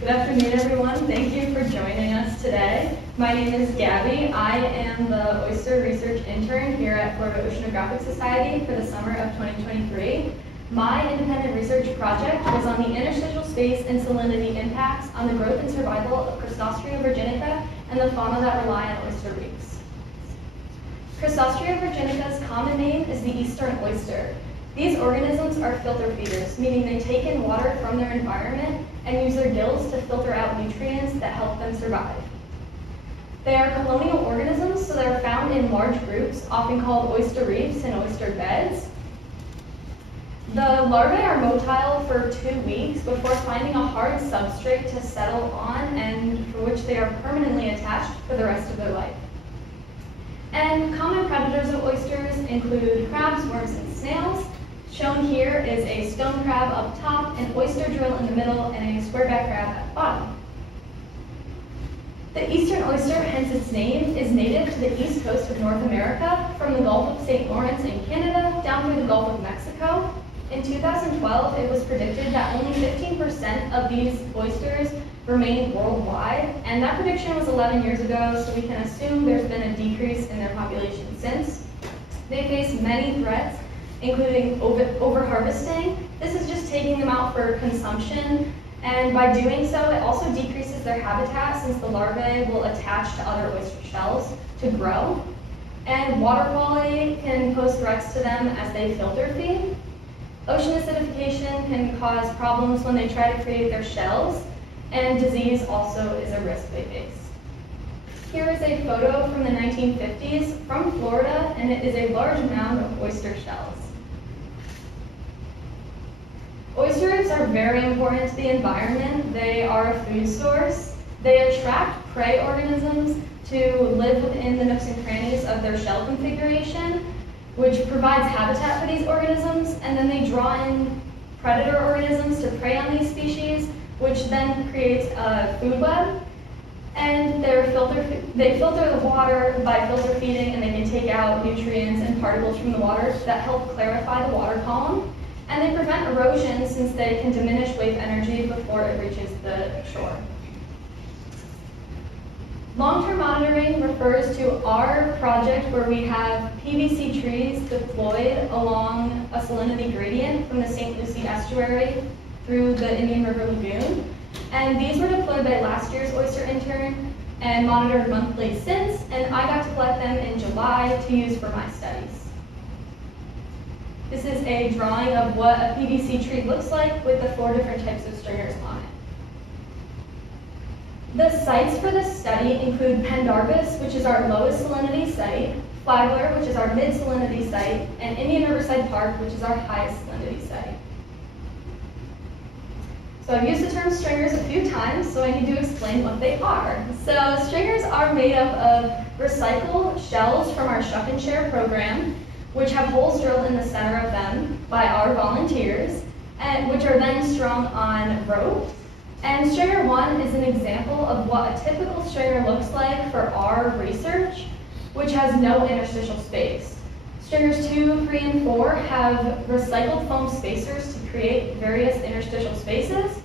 Good afternoon, everyone. Thank you for joining us today. My name is Gabby. I am the Oyster Research Intern here at Florida Oceanographic Society for the summer of 2023. My independent research project was on the interstitial space and salinity impacts on the growth and survival of Crassostrea virginica and the fauna that rely on oyster reefs. Crassostrea virginica's common name is the eastern oyster. These organisms are filter feeders, meaning they take in water from their environment and use their gills to filter out nutrients that help them survive. They are colonial organisms, so they're found in large groups, often called oyster reefs and oyster beds. The larvae are motile for 2 weeks before finding a hard substrate to settle on and for which they are permanently attached for the rest of their life. And common predators of oysters include crabs, worms, and snails. Shown here is a stone crab up top, an oyster drill in the middle, and a squareback crab at the bottom. The eastern oyster, hence its name, is native to the east coast of North America, from the Gulf of St. Lawrence in Canada down through the Gulf of Mexico. In 2012, it was predicted that only 15% of these oysters remain worldwide, and that prediction was 11 years ago, so we can assume there's been a decrease in their population since. They face many threats, including overharvesting. This is just taking them out for consumption, and by doing so, it also decreases their habitat since the larvae will attach to other oyster shells to grow. And water quality can pose threats to them as they filter feed. Ocean acidification can cause problems when they try to create their shells, and disease also is a risk they face. Here is a photo from the 1950s from Florida, and it is a large mound of oyster shells. Oyster reefs are very important to the environment. They are a food source. They attract prey organisms to live within the nooks and crannies of their shell configuration, which provides habitat for these organisms, and then they draw in predator organisms to prey on these species, which then creates a food web. And they filter the water by filter feeding, and they can take out nutrients and particles from the water that help clarify the water column. And they prevent erosion since they can diminish wave energy before it reaches the shore. Long-term monitoring refers to our project where we have PVC trees deployed along a salinity gradient from the St. Lucie estuary through the Indian River Lagoon. And these were deployed by last year's oyster intern and monitored monthly since, and I got to collect them in July to use for my studies. This is a drawing of what a PVC tree looks like with the 4 different types of stringers on it. The sites for this study include Pendarvis, which is our lowest salinity site, Flagler, which is our mid-salinity site, and Indian Riverside Park, which is our highest salinity site. So I've used the term stringers a few times, so I need to explain what they are. So stringers are made up of recycled shells from our Shuck and Share program, which have holes drilled in the center of them by our volunteers, and which are then strung on rope. And stringer 1 is an example of what a typical stringer looks like for our research, which has no interstitial space. Stringers 2, 3, and 4 have recycled foam spacers to create various interstitial spaces,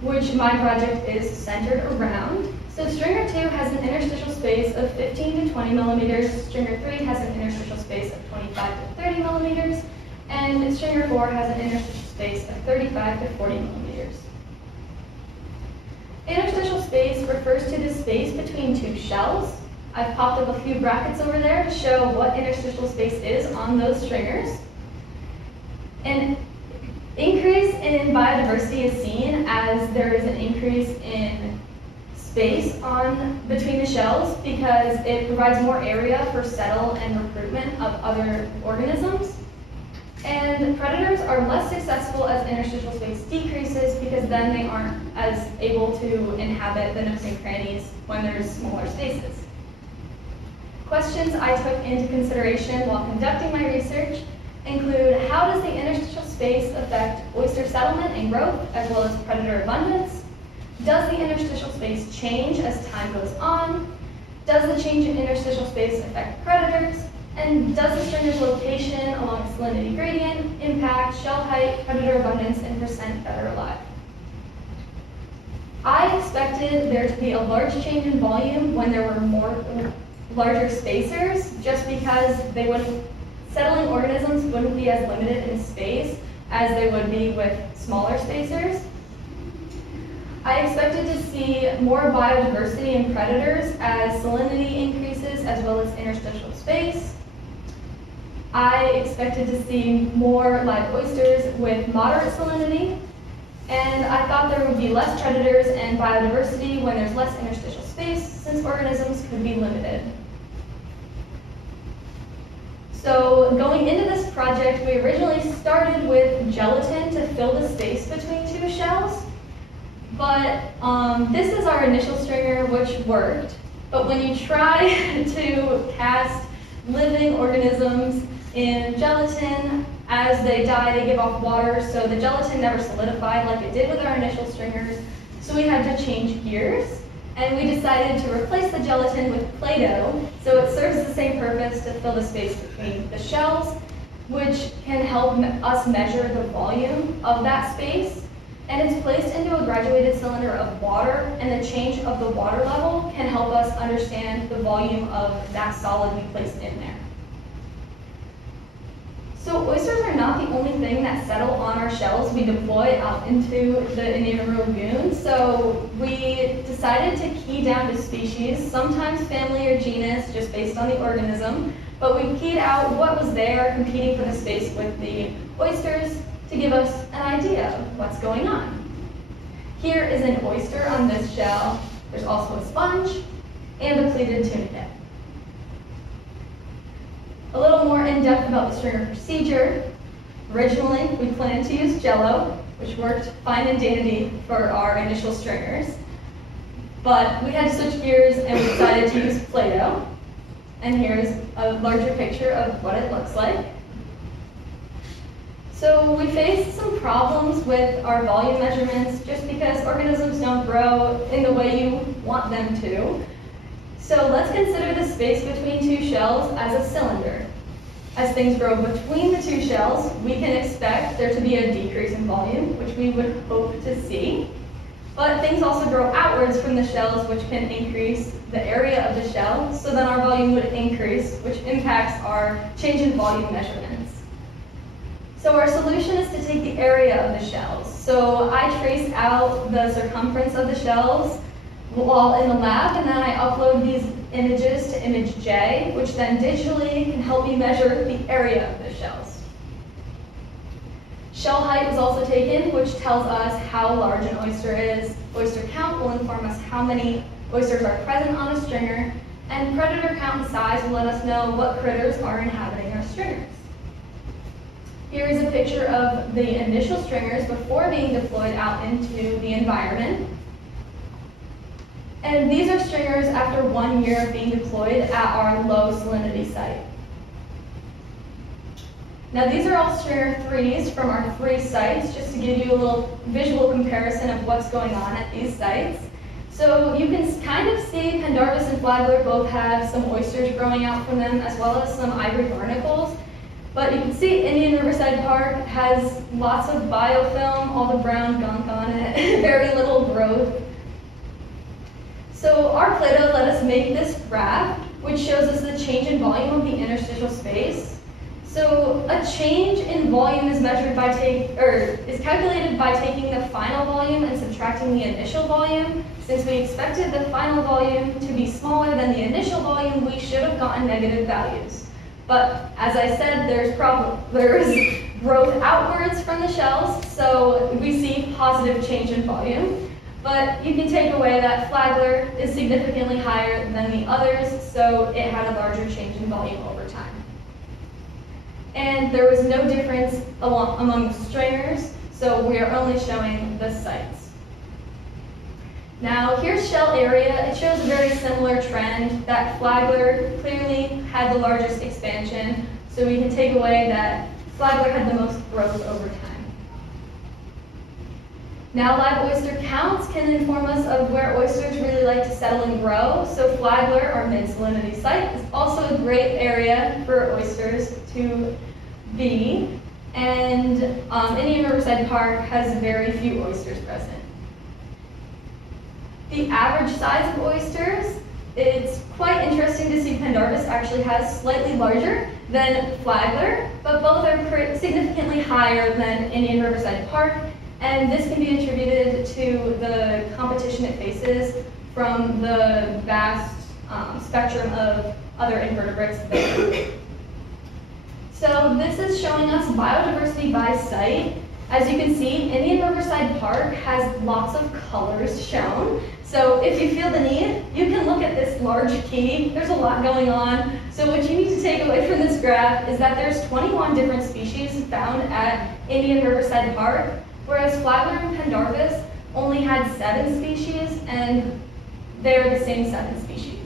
which my project is centered around. So stringer 2 has an interstitial space of 15 to 20 millimeters, stringer 3 has an interstitial space of 25 to 30 millimeters, and stringer 4 has an interstitial space of 35 to 40 millimeters. Interstitial space refers to the space between 2 shells. I've popped up a few brackets over there to show what interstitial space is on those stringers. An increase in biodiversity is seen as there is an increase in space between the shells because it provides more area for settle and recruitment of other organisms. And predators are less successful as interstitial space decreases because then they aren't as able to inhabit the nooks and crannies when there's smaller spaces. Questions I took into consideration while conducting my research include how does the interstitial space affect oyster settlement and growth as well as predator abundance? Does the interstitial space change as time goes on? Does the change in interstitial space affect predators? And does the stringer's location along a salinity gradient impact shell height, predator abundance, and percent that are alive? I expected there to be a large change in volume when there were larger spacers, just because settling organisms wouldn't be as limited in space as they would be with smaller spacers. I expected to see more biodiversity in predators as salinity increases, as well as interstitial space. I expected to see more live oysters with moderate salinity, and I thought there would be less predators and biodiversity when there's less interstitial space, since organisms could be limited. So going into this project, we originally started with gelatin to fill the space between two shells, but this is our initial stringer, which worked. But when you try to cast living organisms in gelatin, as they die, they give off water, so the gelatin never solidified like it did with our initial stringers, so we had to change gears. And we decided to replace the gelatin with Play-Doh, so it serves the same purpose to fill the space between the shells, which can help us measure the volume of that space. And it's placed into a graduated cylinder of water, and the change of the water level can help us understand the volume of that solid we placed in there. So oysters are not the only thing that settle on our shells. We deploy out into the Indian Lagoon. So we decided to key down to species, sometimes family or genus, just based on the organism. But we keyed out what was there competing for the space with the oysters to give us an idea of what's going on. Here is an oyster on this shell. There's also a sponge and a pleated tunicate. A little more in depth about the stringer procedure. Originally, we planned to use Jello, which worked fine and dandy for our initial stringers. But we had to switch gears and we decided to use Play-Doh. And here's a larger picture of what it looks like. So we faced some problems with our volume measurements just because organisms don't grow in the way you want them to. So let's consider the space between two shells as a cylinder. As things grow between the two shells, we can expect there to be a decrease in volume, which we would hope to see. But things also grow outwards from the shells, which can increase the area of the shell, so then our volume would increase, which impacts our change in volume measurements. So our solution is to take the area of the shells. So I trace out the circumference of the shells while in the lab, and then I upload these images to image J, which then digitally can help me measure the area of the shells. Shell height was also taken, which tells us how large an oyster is. Oyster count will inform us how many oysters are present on a stringer, and predator count and size will let us know what critters are inhabiting our stringers. Here is a picture of the initial stringers before being deployed out into the environment. And these are stringers after 1 year of being deployed at our low salinity site. Now these are all stringer 3s from our 3 sites, just to give you a little visual comparison of what's going on at these sites. So you can kind of see Pendarvis and Flagler both have some oysters growing out from them, as well as some ivory barnacles. But you can see Indian Riverside Park has lots of biofilm, all the brown gunk on it, very little growth. So our Play-Doh let us make this graph, which shows us the change in volume of the interstitial space. So a change in volume is measured by is calculated by taking the final volume and subtracting the initial volume. Since we expected the final volume to be smaller than the initial volume, we should have gotten negative values. But as I said, there's growth outwards from the shells, so we see positive change in volume. But you can take away that Flagler is significantly higher than the others, so it had a larger change in volume over time. And there was no difference among the stringers, so we are only showing the sites. Now here's shell area. It shows a very similar trend that Flagler clearly had the largest expansion, so we can take away that Flagler had the most growth over time. Now live oyster counts can inform us of where oysters really like to settle and grow. So Flagler, our mid-salinity site, is also a great area for oysters to be. And Indian Riverside Park has very few oysters present. the average size of oysters, it's quite interesting to see Pendarvis actually has slightly larger than Flagler, but both are significantly higher than Indian Riverside Park, and this can be attributed to the competition it faces from the vast spectrum of other invertebrates there. So this is showing us biodiversity by site. As you can see, Indian Riverside Park has lots of colors shown. So if you feel the need, you can look at this large key. There's a lot going on. So what you need to take away from this graph is that there's 21 different species found at Indian Riverside Park, whereas Flagler and Pendarvis only had 7 species, and they're the same 7 species.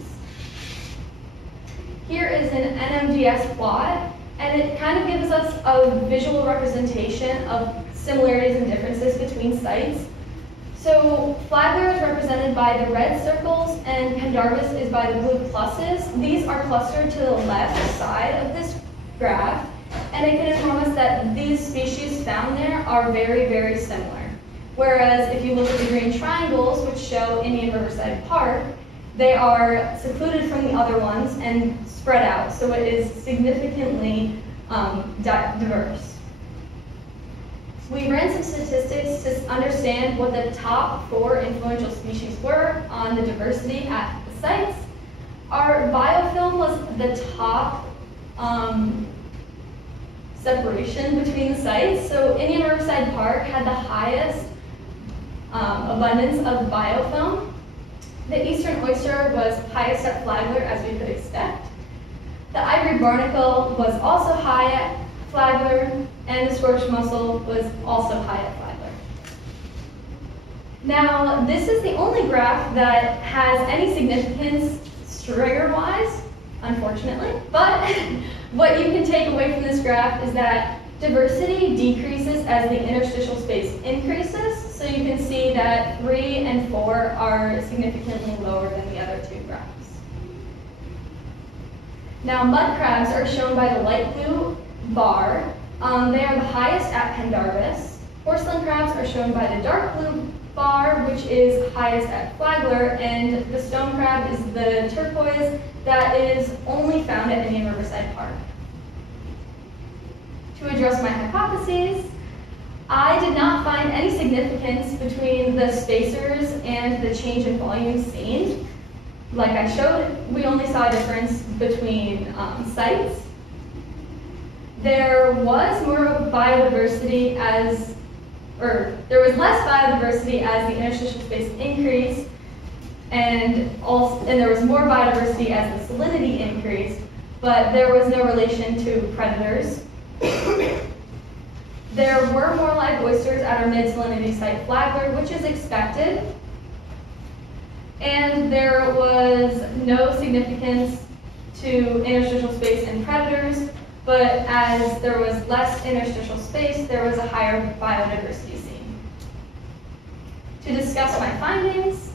Here is an NMGS plot, and it kind of gives us a visual representation of similarities and differences between sites. So Flagler is represented by the red circles, and Pendarvis is by the blue pluses. These are clustered to the left side of this graph, and it can inform us that these species found there are very, very similar. Whereas if you look at the green triangles, which show Indian Riverside Park, they are secluded from the other ones and spread out, so it is significantly diverse. We ran some statistics to understand what the top 4 influential species were on the diversity at the sites. Our biofilm was the top separation between the sites. So Indian Riverside Park had the highest abundance of biofilm. The eastern oyster was highest at Flagler, as we could expect. The ivory barnacle was also high at Flagler, and the scorched mussel was also high at Flagler. Now, this is the only graph that has any significance stringer-wise, unfortunately, but what you can take away from this graph is that diversity decreases as the interstitial space increases, so you can see that 3 and 4 are significantly lower than the other 2 graphs. Now, mud crabs are shown by the light blue bar. They are the highest at Pendarvis. Porcelain crabs are shown by the dark blue bar, which is highest at Flagler, and the stone crab is the turquoise that is only found at Indian Riverside Park. To address my hypotheses, I did not find any significance between the spacers and the change in volume seen. Like I showed, we only saw a difference between sites. There was more biodiversity there was less biodiversity as the interstitial space increased, and there was more biodiversity as the salinity increased, but there was no relation to predators. There were more live oysters at our mid-salinity site Flagler, which is expected. And there was no significance to interstitial space and predators, but as there was less interstitial space, there was a higher biodiversity seen. To discuss my findings,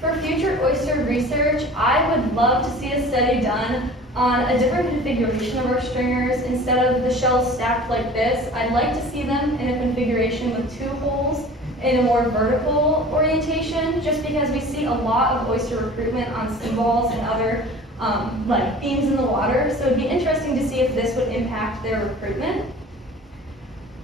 for future oyster research, I would love to see a study done on a different configuration of our stringers. Instead of the shells stacked like this, I'd like to see them in a configuration with 2 holes in a more vertical orientation, just because we see a lot of oyster recruitment on seaballs and other like beams in the water, so it'd be interesting to see if this would impact their recruitment.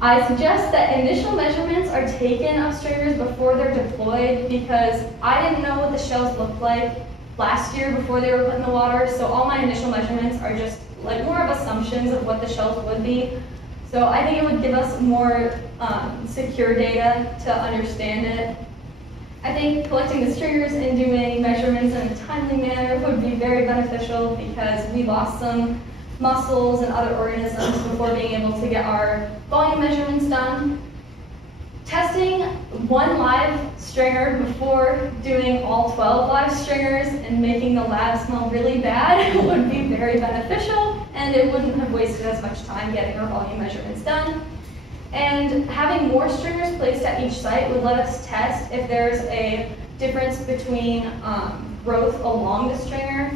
I suggest that initial measurements are taken of stringers before they're deployed, because I didn't know what the shells looked like last year before they were put in the water, so all my initial measurements are just like more of assumptions of what the shells would be. So I think it would give us more secure data to understand it. I think collecting the stringers and doing measurements in a timely manner would be very beneficial, because we lost some mussels and other organisms before being able to get our volume measurements done. Testing 1 live stringer before doing all 12 live stringers and making the lab smell really bad would be very beneficial, and it wouldn't have wasted as much time getting our volume measurements done. And having more stringers placed at each site would let us test if there's a difference between growth along the stringer,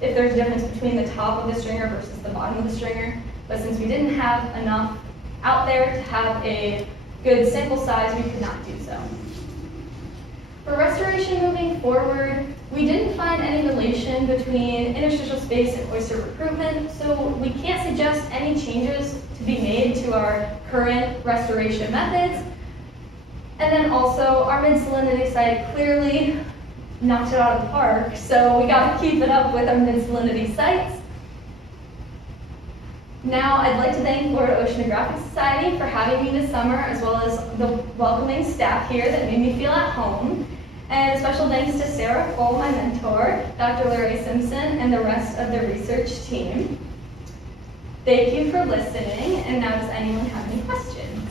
if there's a difference between the top of the stringer versus the bottom of the stringer. But since we didn't have enough out there to have a good sample size, we could not do so. For restoration moving forward, we didn't find any relation between interstitial space and oyster recruitment, so we can't suggest any changes to be made to our current restoration methods. And then also, our mid-salinity site clearly knocked it out of the park, so we got to keep it up with our mid-salinity sites. Now, I'd like to thank Florida Oceanographic Society for having me this summer, as well as the welcoming staff here that made me feel at home. And special thanks to Sarah Cole, my mentor, Dr. Larry Simpson, and the rest of the research team. Thank you for listening, and now does anyone have any questions?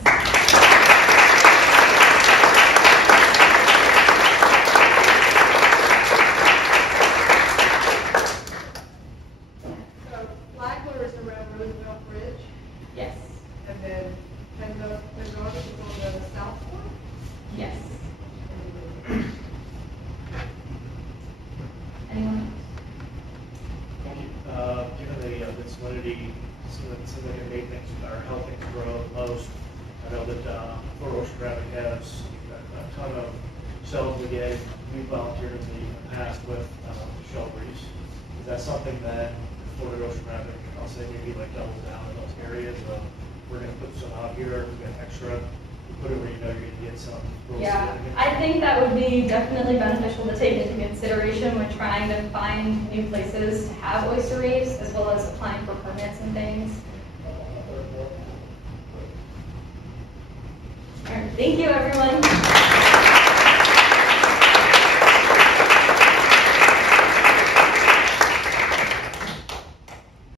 Yes. And then Penrose is on the south fork? Yes. Anyone else? Given the salinity, some of the innate things that are helping to grow the most, I know that Florida Oceanographic has a ton of shells we gave new volunteers in the past with shell reefs. Is that something that Florida Oceanographic, I'll say maybe like double down in those areas? We're going to put some out here, we got extra, put it where you know you're going to get some. Yeah, I think that would be definitely beneficial to take into consideration when trying to find new places to have oyster reefs, as well as applying for permits and things. All right, thank you, everyone.